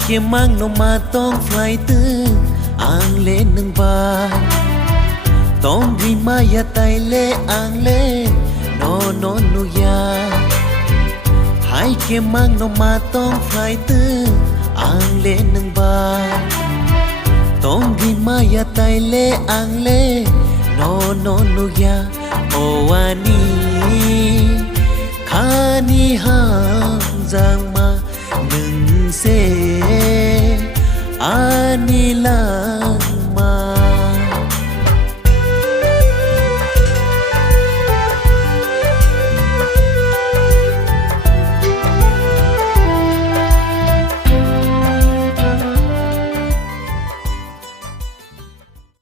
เขียมังนมาต้องไฟตื้ออ่างเล่นหนึ่งบาทต้องดีมายาไตเล่อ่างเล่นอนนุยาให้เขียมังนมาต้องไฟตื้ออ่างเล่นหนึ่งบาทต้องดีมายาไตเล่อ่างเล่นนุยาโอวานีคานีห่างจางมาหนึ่งเซอานีลา